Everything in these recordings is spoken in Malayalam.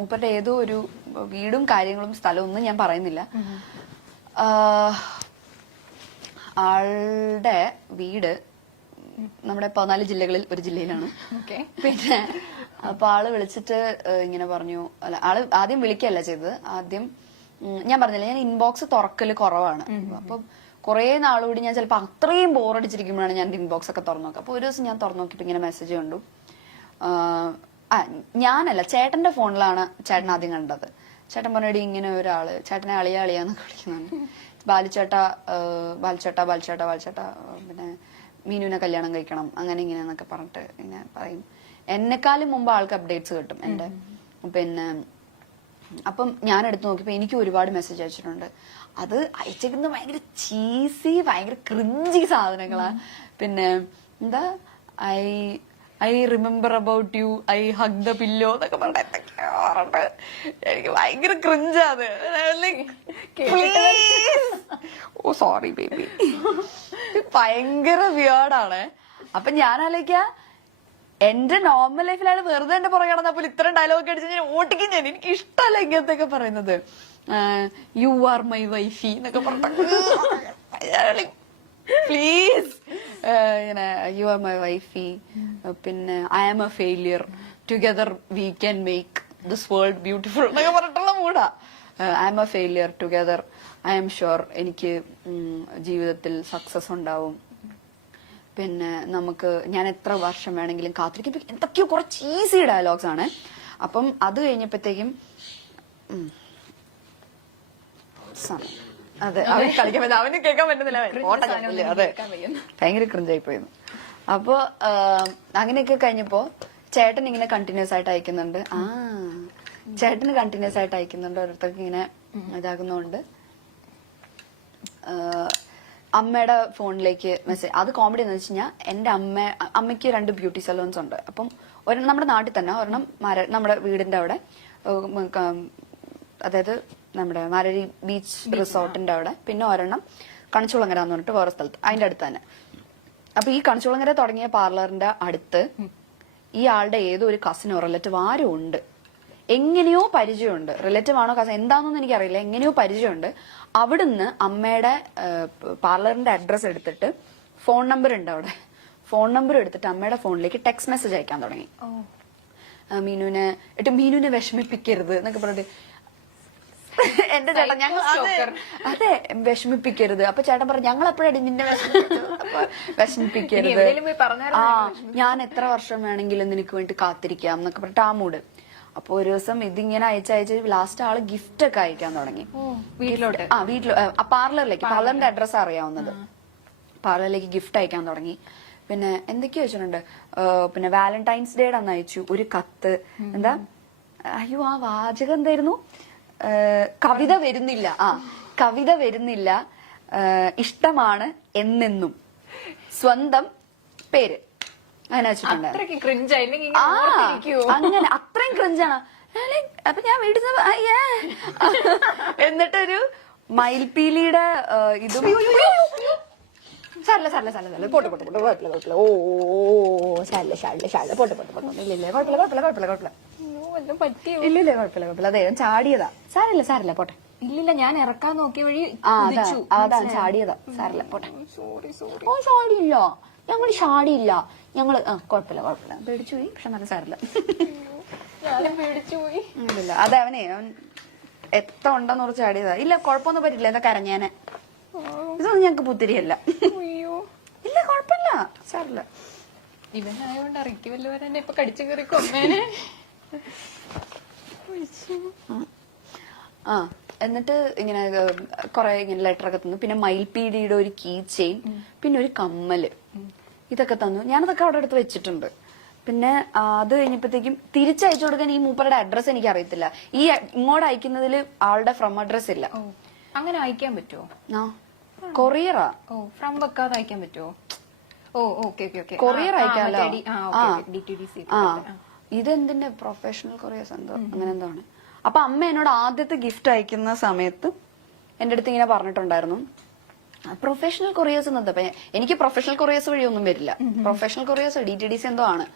മൂപ്പരുടെ ഏതോ ഒരു വീടും കാര്യങ്ങളും സ്ഥലവും ഒന്നും ഞാൻ പറയുന്നില്ല. ആളുടെ വീട് നമ്മുടെ 14 ജില്ലകളിൽ ഒരു ജില്ലയിലാണ്. പിന്നെ അപ്പൊ ആള് വിളിച്ചിട്ട് ഇങ്ങനെ പറഞ്ഞു, അല്ല ആള് ആദ്യം വിളിക്കല്ല ചെയ്തത്, ആദ്യം ഞാൻ പറഞ്ഞില്ല ഞാൻ ഇൻബോക്സ് തുറക്കല് കുറവാണ്. അപ്പൊ കുറെ നാളുകൂടി ഞാൻ ചിലപ്പോ അത്രയും ബോറടിച്ചിരിക്കുമ്പോഴാണ് ഞാൻ ഇൻബോക്സ് ഒക്കെ തുറന്നു നോക്കുക. അപ്പൊ ഒരു ദിവസം ഞാൻ തുറന്നു നോക്കിയിട്ട് ഇങ്ങനെ മെസ്സേജ് കണ്ടു. ഞാനല്ല, ചേട്ടന്റെ ഫോണിലാണ് ചേട്ടൻ ആദ്യം കണ്ടത്. ചേട്ടൻ പറഞ്ഞിട്ട് ഇങ്ങനെ ഒരാള് ചേട്ടനെ അളിയാന്നൊക്കെ വിളിക്കുന്നുണ്ട്. ബാലിച്ചേട്ട പിന്നെ മീനുവിനെ കല്യാണം കഴിക്കണം അങ്ങനെ ഇങ്ങനെന്നൊക്കെ പറഞ്ഞിട്ട് ഇങ്ങനെ പറയും. എന്നെക്കാളും മുമ്പ് ആൾക്ക് അപ്ഡേറ്റ്സ് കിട്ടും എന്റെ. പിന്നെ അപ്പം ഞാൻ എടുത്തു നോക്കിയപ്പോ എനിക്ക് ഒരുപാട് മെസ്സേജ് അയച്ചിട്ടുണ്ട്. അത് അയച്ചേക്കുന്നത് ഭയങ്കര ചീസി, ഭയങ്കര ക്രിഞ്ചി സാധനങ്ങളാ. പിന്നെ എന്താ I remember about you, I hug the pillow എന്നൊക്കെ പറഞ്ഞിട്ട് എനിക്ക് ഭയങ്കര ക്രിഞ്ചാത്. ഓ സോറി ബേബി, ഭയങ്കര വിയേർഡാണ്. അപ്പൊ ഞാൻ ആലോചിക്കാ, എന്റെ നോർമൽ ലൈഫിലാണ് വെറുതെ എന്റെ പുറകെ നടന്നപ്പോൾ ഇത്രയും ഡയലോഗ് അടിച്ച് ഞാൻ ഓട്ടിക്കും. എനിക്ക് ഇഷ്ടമല്ല ഇങ്ങനത്തെയൊക്കെ പറയുന്നത്. യു ആർ മൈ വൈഫി എന്നൊക്കെ പറഞ്ഞു, പ്ലീസ് ഇങ്ങനെ യു ആർ മൈ വൈഫി. പിന്നെ I am a failure, together we can make this world beautiful എന്നൊക്കെ പറഞ്ഞിട്ടുള്ള മൂടാ. I am a failure, together I am sure എനിക്ക് ജീവിതത്തിൽ സക്സസ് ഉണ്ടാവും. പിന്നെ നമുക്ക് ഞാൻ എത്ര വർഷം വേണമെങ്കിലും കാത്തിരിക്കും. എന്തൊക്കെയോ കുറച്ച് ഈസി ഡയലോഗ്സ് ആണ്. അപ്പം അത് കഴിഞ്ഞപ്പോഴത്തേക്കും അതെ അവന് കളിക്കാൻ പറ്റും, അവന് കേൾക്കാൻ പറ്റുന്നില്ല. അതെ ഭയങ്കര ക്രിഞ്ചായി പോയിരുന്നു. അപ്പൊ അങ്ങനെയൊക്കെ കഴിഞ്ഞപ്പോ ചേട്ടൻ ഇങ്ങനെ കണ്ടിന്യൂസ് ആയിട്ട് അയക്കുന്നുണ്ട്. ചേട്ടന് കണ്ടിന്യൂസ് ആയിട്ട് അയക്കുന്നുണ്ട്. ഓരോരുത്തർക്ക് ഇങ്ങനെ ഇതാകുന്നോണ്ട് അമ്മയുടെ ഫോണിലേക്ക് മെസ്സേജ്. അത് കോമഡി എന്ന് വെച്ച് കഴിഞ്ഞാൽ എന്റെ അമ്മയ്ക്ക് 2 ബ്യൂട്ടി സലൂൺസ് ഉണ്ട്. അപ്പം ഒരെണ്ണം നമ്മുടെ നാട്ടിൽ തന്നെ, ഒരെണ്ണം നമ്മുടെ വീടിന്റെ അവിടെ, അതായത് നമ്മുടെ മാരരി ബീച്ച് റിസോർട്ടിന്റെ അവിടെ, പിന്നെ ഒരെണ്ണം കണിച്ചുളങ്ങര എന്ന് പറഞ്ഞിട്ട് വേറെ സ്ഥലത്ത്, അതിന്റെ അടുത്ത് തന്നെ. അപ്പൊ ഈ കണിച്ചുളങ്ങര തുടങ്ങിയ പാർലറിന്റെ അടുത്ത് ഈ ആളുടെ ഏതോ ഒരു കസിനോ റിലേറ്റീവ് ആരോ ഉണ്ട്. എങ്ങനെയോ പരിചയമുണ്ട്. റിലേറ്റീവ് ആണോ കസിൻ എന്താണെന്നൊന്നും എനിക്കറിയില്ല. എങ്ങനെയോ പരിചയമുണ്ട്. അവിടുന്ന് അമ്മയുടെ പാർലറിന്റെ അഡ്രസ് എടുത്തിട്ട്, ഫോൺ നമ്പർ ഉണ്ട് അവിടെ, ഫോൺ നമ്പർ എടുത്തിട്ട് അമ്മയുടെ ഫോണിലേക്ക് ടെക്സ്റ്റ് മെസ്സേജ് അയക്കാൻ തുടങ്ങി. മീനുവിനെ വിഷമിപ്പിക്കരുത് എന്നൊക്കെ പറഞ്ഞിട്ട് എന്റെ ചേട്ടൻ ഞങ്ങൾ അതെ വിഷമിപ്പിക്കരുത്. അപ്പൊ ചേട്ടൻ പറഞ്ഞു ഞങ്ങൾ എപ്പോഴാണ് നിന്നെ വിഷമിപ്പിക്കരുത്, ഞാൻ എത്ര വർഷം വേണമെങ്കിലും നിനക്ക് വേണ്ടി കാത്തിരിക്കാം എന്നൊക്കെ പറഞ്ഞിട്ട് ആ മൂഡ്. അപ്പൊ ഒരു ദിവസം ഇതിങ്ങനെ അയച്ച് ലാസ്റ്റ് ആള് ഗിഫ്റ്റ് ഒക്കെ അയക്കാൻ തുടങ്ങി വീട്ടിലോട്ട്. പാർലറിന്റെ അഡ്രസ് അറിയാവുന്നത്. പാർലറിലേക്ക് ഗിഫ്റ്റ് അയക്കാൻ തുടങ്ങി. പിന്നെ എന്തൊക്കെയോ വെച്ചിട്ടുണ്ട്. പിന്നെ വാലന്റൈൻസ് ഡേയുടെ അന്ന് അയച്ചു ഒരു കത്ത്. എന്താ അയ്യോ ആ വാചകം എന്തായിരുന്നു? കവിത വരുന്നില്ല, കവിത വരുന്നില്ല, ഇഷ്ടമാണ് എന്നെന്നും, സ്വന്തം പേര്, അങ്ങനെ വെച്ചിട്ടുണ്ട്. അങ്ങനെ അത്രയും ക്രിഞ്ചാണ്. അപ്പൊ ഞാൻ വീട്ടിൽ എന്നിട്ടൊരു മയിൽപീലിയുടെ ഇതും അതെ ചാടിയതാ. സാരല്ല പോട്ടെ. ഇല്ലില്ല ഞാൻ ഇറക്കാൻ നോക്കിയ വഴി അതാ ചാടിയതാ. സാരല്ല പോട്ടെ. ഓ ചാടിയില്ല, ഞങ്ങൾ ചാടിയില്ല, ഞങ്ങള് കുഴപ്പമില്ല പേടിച്ചു പോയി. പക്ഷെ നല്ല സാരല്ല. ഇല്ല അതെ അവൻ എത്ര ഉണ്ടെന്ന് കുറച്ച് ചാടിയതാ. ഇല്ല കുഴപ്പമൊന്നും പറ്റില്ല. എന്താ കരഞ്ഞാനെ ഇതൊന്നും ഞങ്ങക്ക് പുത്തിരിയല്ല. ഇല്ല കുഴപ്പമില്ല സാരല്ല. ഇവനായോണ്ട് ഇറക്കി വല്ലവരെ ഇപ്പൊ കടിച്ചു കയറി കൊന്നേനെ. എന്നിട്ട് ഇങ്ങനെ കൊറേ ഇങ്ങനെ ലെറ്റർ ഒക്കെ തന്നു. പിന്നെ മയിൽപീടിയുടെ ഒരു കീ ചെയിൻ, പിന്നെ ഒരു കമ്മല്, ഇതൊക്കെ തന്നു. ഞാനതൊക്കെ അവിടെ അടുത്ത് വെച്ചിട്ടുണ്ട്. പിന്നെ അത് കഴിഞ്ഞപ്പോഴത്തേക്കും തിരിച്ചയച്ചു കൊടുക്കാൻ ഈ മൂപ്പരുടെ അഡ്രസ് എനിക്ക് അറിയത്തില്ല. ഈ ഇങ്ങോട്ട് അയക്കുന്നതിൽ ആളുടെ ഫ്രം അഡ്രസ് ഇല്ല. അങ്ങനെ അയക്കാൻ പറ്റുമോ? കൊറിയറാ. ഫ്രം വെക്കാതെ അയക്കാൻ പറ്റുമോ? കൊറിയർ അയക്കാമല്ലോ. ഇതെന്തിന്റെ പ്രൊഫഷണൽ കൊറിയേഴ്സ് എന്തോ അങ്ങനെ എന്തോ ആണ്. അപ്പൊ അമ്മ എന്നോട് ആദ്യത്തെ ഗിഫ്റ്റ് അയക്കുന്ന സമയത്ത് എന്റെ അടുത്ത് ഇങ്ങനെ പറഞ്ഞിട്ടുണ്ടായിരുന്നു, പ്രൊഫഷണൽ കൊറിയേഴ്സ് എന്നത്. എനിക്ക് പ്രൊഫഷണൽ കൊറിയേഴ്സ് വഴിയൊന്നും വരില്ല. പ്രൊഫഷണൽ കൊറിയേഴ്സ് DTDC എന്തോ ആണ്,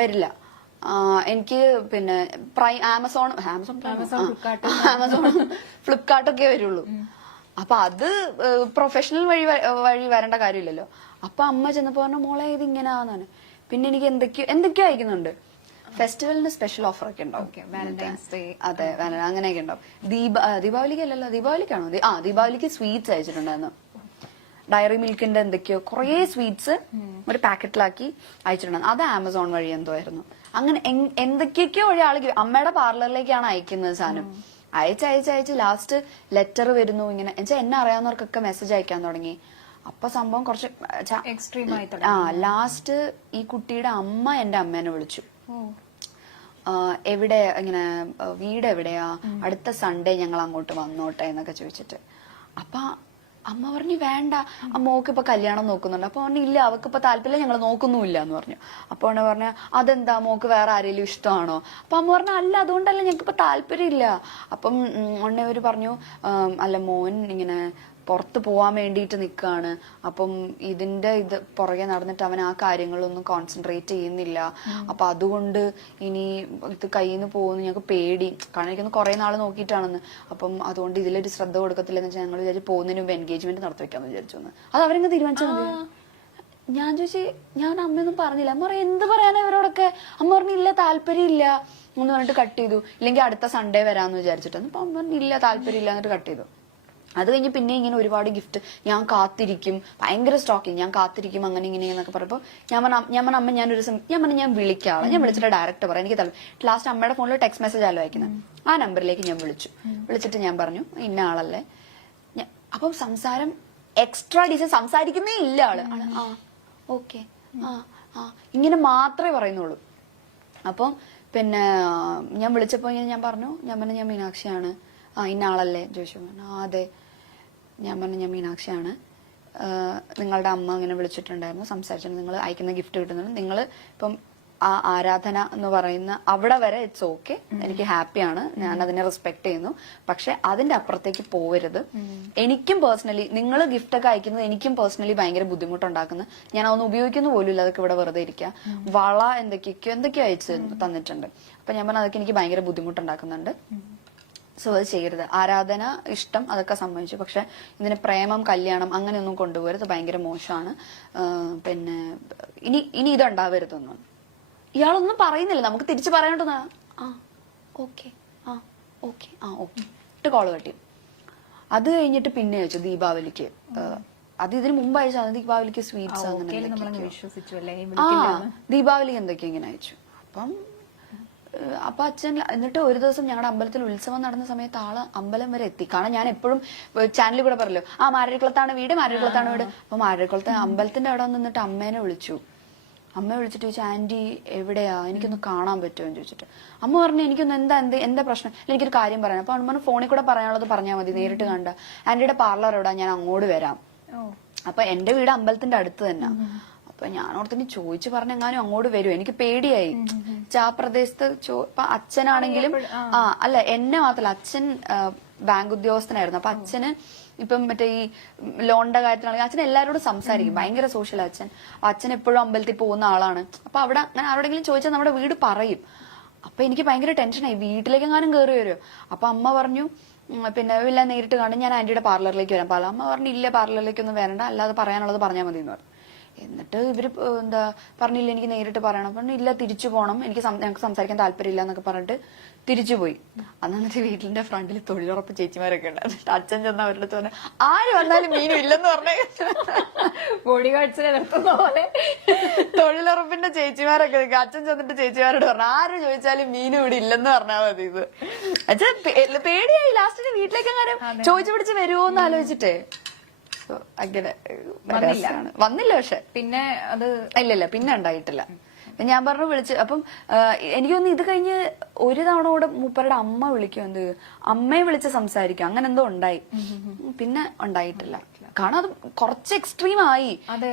വരില്ല. എനിക്ക് പിന്നെ ആമസോൺ ഫ്ലിപ്കാർട്ടൊക്കെ വരുള്ളൂ. അപ്പൊ അത് പ്രൊഫഷണൽ വഴി വരേണ്ട കാര്യമില്ലല്ലോ. അപ്പൊ അമ്മ ചെന്നപ്പോ പറഞ്ഞു മോളെ ഇത് ഇങ്ങനെയാന്നാണ്. പിന്നെ എനിക്ക് എന്തൊക്കെയോ അയക്കുന്നുണ്ട്. ഫെസ്റ്റിവലിന് സ്പെഷ്യൽ ഓഫർ ഒക്കെ ഉണ്ടാവും. അതെ അങ്ങനെയൊക്കെ ഉണ്ടാവും. ദീപാവലിക്ക് അല്ലല്ലോ, ദീപാവലിക്കാണോ? ദീപാവലിക്ക് സ്വീറ്റ്സ് അയച്ചിട്ടുണ്ടായിരുന്നു. ഡയറി മിൽക്കിന്റെ എന്തൊക്കെയോ കുറേ സ്വീറ്റ്സ് ഒരു പാക്കറ്റിലാക്കി അയച്ചിട്ടുണ്ടായിരുന്നു. അത് ആമസോൺ വഴി എന്തോ ആയിരുന്നു. അങ്ങനെ എന്തൊക്കെയൊക്കെയോ വഴി ആൾക്ക് അമ്മയുടെ പാർലറിലേക്കാണ് അയക്കുന്നത് സാധനം. അയച്ച് ലാസ്റ്റ് ലെറ്റർ വരുന്നു. ഇങ്ങനെ എന്നുവെച്ചാൽ എന്നെ അറിയാവുന്നവർക്കൊക്കെ മെസ്സേജ് അയക്കാൻ തുടങ്ങി. അപ്പൊ സംഭവം കുറച്ച് എക്സ്ട്രീം ആയി. ലാസ്റ്റ് ഈ കുട്ടിയുടെ അമ്മ എന്റെ അമ്മേനെ വിളിച്ചു. എവിടെ ഇങ്ങനെ വീട് എവിടെയാ, അടുത്ത സൺഡേ ഞങ്ങൾ അങ്ങോട്ട് വന്നോട്ടെ എന്നൊക്കെ ചോദിച്ചിട്ട്. അപ്പൊ അമ്മ പറഞ്ഞു വേണ്ട, മോക്ക് ഇപ്പൊ കല്യാണം നോക്കുന്നുണ്ട്. അപ്പൊ പറഞ്ഞു ഇല്ല, അവക്ക് ഇപ്പൊ താല്പര്യം, ഞങ്ങൾ നോക്കുന്നുമില്ല എന്ന് പറഞ്ഞു. അപ്പൊ അവനെ പറഞ്ഞു അതെന്താ, മോക്ക് വേറെ ആരെങ്കിലും ഇഷ്ടമാണോ? അപ്പൊ അമ്മ പറഞ്ഞു അല്ല, അതുകൊണ്ടല്ല, ഞങ്ങൾക്ക് ഇപ്പൊ താല്പര്യം ഇല്ല. അപ്പം അവര് പറഞ്ഞു അല്ല, മോൻ ഇങ്ങനെ പുറത്ത് പോവാൻ വേണ്ടിയിട്ട് നിൽക്കുകയാണ്. അപ്പം ഇത് പുറകെ നടന്നിട്ട് അവൻ ആ കാര്യങ്ങളൊന്നും കോൺസെൻട്രേറ്റ് ചെയ്യുന്നില്ല. അപ്പൊ അതുകൊണ്ട് ഇനി ഇത് കയ്യിൽ നിന്ന് പോകുന്നു ഞങ്ങൾക്ക് പേടി. കാരണം എനിക്കൊന്ന് കുറെ നാള് നോക്കിയിട്ടാണെന്ന്. അപ്പം അതുകൊണ്ട് ഇതിലൊരു ശ്രദ്ധ കൊടുക്കത്തില്ലെന്ന് വെച്ചാൽ ഞങ്ങൾ വിചാരിച്ചു പോകുന്നതിന് മുമ്പ് എൻഗേജ്മെന്റ് നടത്തി വെക്കാന്ന് വിചാരിച്ചു. അത് അവരെങ്ങ് തീരുമാനിച്ചാൽ മതി. ഞാൻ ചോദിച്ചു, ഞാൻ അമ്മയൊന്നും പറഞ്ഞില്ല. അമ്മ പറഞ്ഞു എന്ത് പറയാനാ ഇവരോടൊക്കെ? അമ്മ പറഞ്ഞില്ല താല്പര്യം ഇല്ല എന്ന് പറഞ്ഞിട്ട് കട്ട് ചെയ്തു. ഇല്ലെങ്കിൽ അടുത്ത സൺഡേ വരാന്ന് വിചാരിച്ചിട്ടാണ്. അപ്പൊ അമ്മ പറഞ്ഞില്ല താല്പര്യം ഇല്ല എന്നിട്ട് കട്ട് ചെയ്തു. അത് കഴിഞ്ഞ് പിന്നെ ഇങ്ങനെ ഒരുപാട് ഗിഫ്റ്റ്, ഞാൻ കാത്തിരിക്കും, ഭയങ്കര സ്റ്റോക്കിങ്, ഞാൻ കാത്തിരിക്കും അങ്ങനെ ഇങ്ങനെ എന്നൊക്കെ പറയുമ്പോൾ ഞാൻ പറഞ്ഞു അമ്മ ഞാൻ വിളിക്കാം. ഞാൻ വിളിച്ചിട്ട് ഡയറക്റ്റ് പറയാം എനിക്ക് താല്പര്യം. ലാസ്റ്റ് അമ്മയുടെ ഫോണിൽ ടെക്സ്റ്റ് മെസ്സേജ് ആലോ അയക്കുന്നത്. ആ നമ്പറിലേക്ക് ഞാൻ വിളിച്ചിട്ട് ഞാൻ പറഞ്ഞു ഇന്ന ആളല്ലേ. അപ്പം സംസാരം എക്സ്ട്രാ ഡീസൽ, സംസാരിക്കുന്നേ ഇല്ല ആള്. ഓക്കെ ഇങ്ങനെ മാത്രമേ പറയുന്നുള്ളൂ. അപ്പം പിന്നെ ഞാൻ വിളിച്ചപ്പോ ഇങ്ങനെ ഞാൻ പറഞ്ഞു ഞാൻ മീനാക്ഷിയാണ്. ഇന്ന ആളല്ലേ ചോദിച്ചു. അതെ. ഞാൻ പറഞ്ഞു ഞാൻ മീനാക്ഷിയാണ്, നിങ്ങളുടെ അമ്മ ഇങ്ങനെ വിളിച്ചിട്ടുണ്ടായിരുന്നു, സംസാരിച്ചിട്ടുണ്ട്, നിങ്ങൾ അയക്കുന്ന ഗിഫ്റ്റ് കിട്ടുന്നുണ്ട്, നിങ്ങൾ ഇപ്പം ആ ആരാധന എന്ന് പറയുന്ന അവിടെ വരെ ഇറ്റ്സ് ഓക്കെ, എനിക്ക് ഹാപ്പിയാണ്, ഞാൻ അതിനെ റെസ്പെക്ട് ചെയ്യുന്നു. പക്ഷെ അതിന്റെ അപ്പുറത്തേക്ക് പോവരുത്. എനിക്കും പേഴ്സണലി നിങ്ങൾ ഗിഫ്റ്റ് ഒക്കെ അയക്കുന്നത് എനിക്കും പേഴ്സണലി ഭയങ്കര ബുദ്ധിമുട്ടുണ്ടാക്കുന്നു. ഞാൻ അതൊന്നും ഉപയോഗിക്കുന്ന പോലും ഇല്ല, അതൊക്കെ ഇവിടെ വെറുതെ ഇരിക്കുക. വള എന്തൊക്കെയോ അയച്ചു തന്നിട്ടുണ്ട്. അപ്പൊ ഞാൻ പറഞ്ഞു അതൊക്കെ എനിക്ക് ഭയങ്കര ബുദ്ധിമുട്ടുണ്ടാക്കുന്നുണ്ട്. സോ അത് ചെയ്യരുത്. ആരാധന ഇഷ്ടം അതൊക്കെ സമ്മതിച്ചു, പക്ഷെ ഇതിന് പ്രേമം കല്യാണം അങ്ങനെയൊന്നും കൊണ്ടുപോകരുത്, ഭയങ്കര മോശമാണ്. പിന്നെ ഇനി ഇതുണ്ടാവരുതൊന്നും. ഇയാളൊന്നും പറയുന്നില്ല, നമുക്ക് തിരിച്ചു പറയാണ്ടെന്നാ ഓക്കെ ഓക്കെ ഇട്ട് കോള് കട്ടി. അത് കഴിഞ്ഞിട്ട് പിന്നെ അയച്ചു ദീപാവലിക്ക്. അത് ഇതിന് മുമ്പ് അയച്ചു ദീപാവലിക്ക് സ്വീറ്റ്സ് ദീപാവലിക്ക് എന്തൊക്കെയോ ഇങ്ങനെ അയച്ചു. അപ്പൊ അച്ഛൻ എന്നിട്ട് ഒരു ദിവസം ഞങ്ങളുടെ അമ്പലത്തിൽ ഉത്സവം നടന്ന സമയത്ത് ആള് അമ്പലം വരെ എത്തി. കാരണം ഞാൻ എപ്പോഴും ചാനലിൽ കൂടെ പറയല്ലോ മാരരിക്കുളത്താണ് വീട്. അപ്പൊ മാരരിക്കുളത്ത് അമ്പലത്തിന്റെ അവിടെ നിന്നിട്ട് അമ്മേനെ വിളിച്ചു. അമ്മ വിളിച്ചിട്ട് ചോദിച്ചു ആന്റി എവിടെയാ, എനിക്കൊന്ന് കാണാൻ പറ്റുമോ എന്ന് ചോദിച്ചിട്ട്. അമ്മ പറഞ്ഞു എനിക്കൊന്ന് എന്താ പ്രശ്നം, എനിക്കൊരു കാര്യം പറയാം. അപ്പൊ അമ്മ ഫോണിൽ കൂടെ പറയാനുള്ളത് പറഞ്ഞാൽ മതി, നേരിട്ട് കണ്ട. ആന്റിയുടെ പാർലർ എവിടാ, ഞാൻ അങ്ങോട്ട് വരാം. അപ്പൊ എന്റെ വീട് അമ്പലത്തിന്റെ അടുത്ത് തന്നെ. അപ്പൊ ഞാൻ ഓർത്തിന് ചോദിച്ചു പറഞ്ഞെങ്ങാനും അങ്ങോട്ട് വരും. എനിക്ക് പേടിയായി. ആ പ്രദേശത്ത് ഇപ്പൊ അച്ഛനാണെങ്കിലും അല്ല എന്നെ മാത്രല്ല, അച്ഛൻ ബാങ്ക് ഉദ്യോഗസ്ഥനായിരുന്നു. അപ്പൊ അച്ഛന് ഇപ്പം മറ്റേ ഈ ലോണിന്റെ കാര്യത്തിലാണെങ്കിൽ അച്ഛൻ എല്ലാവരോടും സംസാരിക്കും, ഭയങ്കര സോഷ്യൽ അച്ഛൻ. അച്ഛൻ എപ്പോഴും അമ്പലത്തിൽ പോകുന്ന ആളാണ്. അപ്പൊ അവിടെ അങ്ങനെ ആരോടെങ്കിലും ചോദിച്ചാൽ നമ്മുടെ വീട് പറയും. അപ്പൊ എനിക്ക് ഭയങ്കര ടെൻഷനായി, വീട്ടിലേക്കെങ്ങാനും കയറി വരുമോ. അപ്പൊ അമ്മ പറഞ്ഞു പിന്നെ ഇല്ല നേരിട്ട് കാണും, ഞാൻ ആന്റിയുടെ പാർലറിലേക്ക് വരാം. അമ്മ പറഞ്ഞു ഇല്ല പാർലറിലേക്കൊന്നും വരണ്ട, അല്ലാതെ പറയാനുള്ളത് പറഞ്ഞാൽ മതി എന്ന് പറഞ്ഞു. എന്നിട്ട് ഇവര് പറഞ്ഞില്ല എനിക്ക് നേരിട്ട് പറയണം. പറഞ്ഞു ഇല്ല തിരിച്ചു പോകണം, ഞങ്ങൾക്ക് സംസാരിക്കാൻ താല്പര്യമില്ല എന്നൊക്കെ പറഞ്ഞിട്ട് തിരിച്ചുപോയി. എന്നിട്ട് വീട്ടിന്റെ ഫ്രണ്ടിൽ തൊഴിലുറപ്പ് ചേച്ചിമാരൊക്കെ ഉണ്ട്. അച്ഛൻ ചെന്ന അവരുടെ പറഞ്ഞു ആര് വന്നാലും മീനും ഇല്ലെന്ന് പറഞ്ഞ ബോഡി ഗാർഡ്സിനെ നിർത്തുന്ന പോലെ തൊഴിലുറപ്പിന്റെ ചേച്ചിമാരൊക്കെ അച്ഛൻ ചെന്നിട്ട് ചേച്ചിമാരോട് പറഞ്ഞു ആര് ചോദിച്ചാലും മീനും ഇവിടെ ഇല്ലെന്ന് പറഞ്ഞാൽ മതി. ഇത് അച്ഛൻ പേടിയായി. ലാസ്റ്റിന് വീട്ടിലേക്ക് അങ്ങനെ ചോദിച്ചു പിടിച്ച് വരുമോന്ന് ആലോചിച്ചിട്ടേ അങ്ങനെ വന്നില്ല. പക്ഷെ പിന്നെ അത് ഇല്ല പിന്നെ ഉണ്ടായിട്ടില്ല. ഞാൻ പറഞ്ഞു വിളിച്ച്. അപ്പം എനിക്കൊന്ന് ഇത് കഴിഞ്ഞ് ഒരു തവണ കൂടെ മൂപ്പരുടെ അമ്മ വിളിക്കും, അമ്മയെ വിളിച്ച് സംസാരിക്കും, അങ്ങനെ എന്തോ ഉണ്ടായി. പിന്നെ ഉണ്ടായിട്ടില്ല. കാരണം അത് കുറച്ച് എക്സ്ട്രീം ആയി.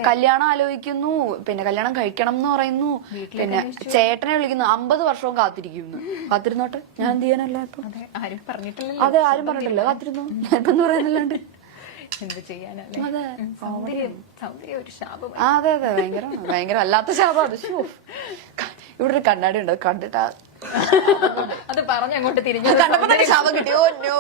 കല്യാണം ആലോചിക്കുന്നു, പിന്നെ കല്യാണം കഴിക്കണം എന്ന് പറയുന്നു, പിന്നെ ചേട്ടനെ വിളിക്കുന്നു, 50 വർഷവും കാത്തിരിക്കുന്നു. കാത്തിരുന്നോട്ടെ, ഞാൻ എന്ത് ചെയ്യാനല്ല ഇപ്പൊ. അതെ ആരും പറഞ്ഞിട്ടില്ല, കാത്തിരുന്നു എന്ന് പറയാനല്ലാണ്ട് എന്ത് ചെയ്യാനല്ലേ. അതെ ഭയങ്കര അല്ലാത്ത ശാപം അത്. ഇവിടെ ഒരു കണ്ണാടി ഉണ്ട്, കണ്ടിട്ടാ അത് പറഞ്ഞങ്ങോട്ട് തിരിഞ്ഞു കണ്ടപ്പോ തന്നെ ശവം കിട്ടി. Oh no.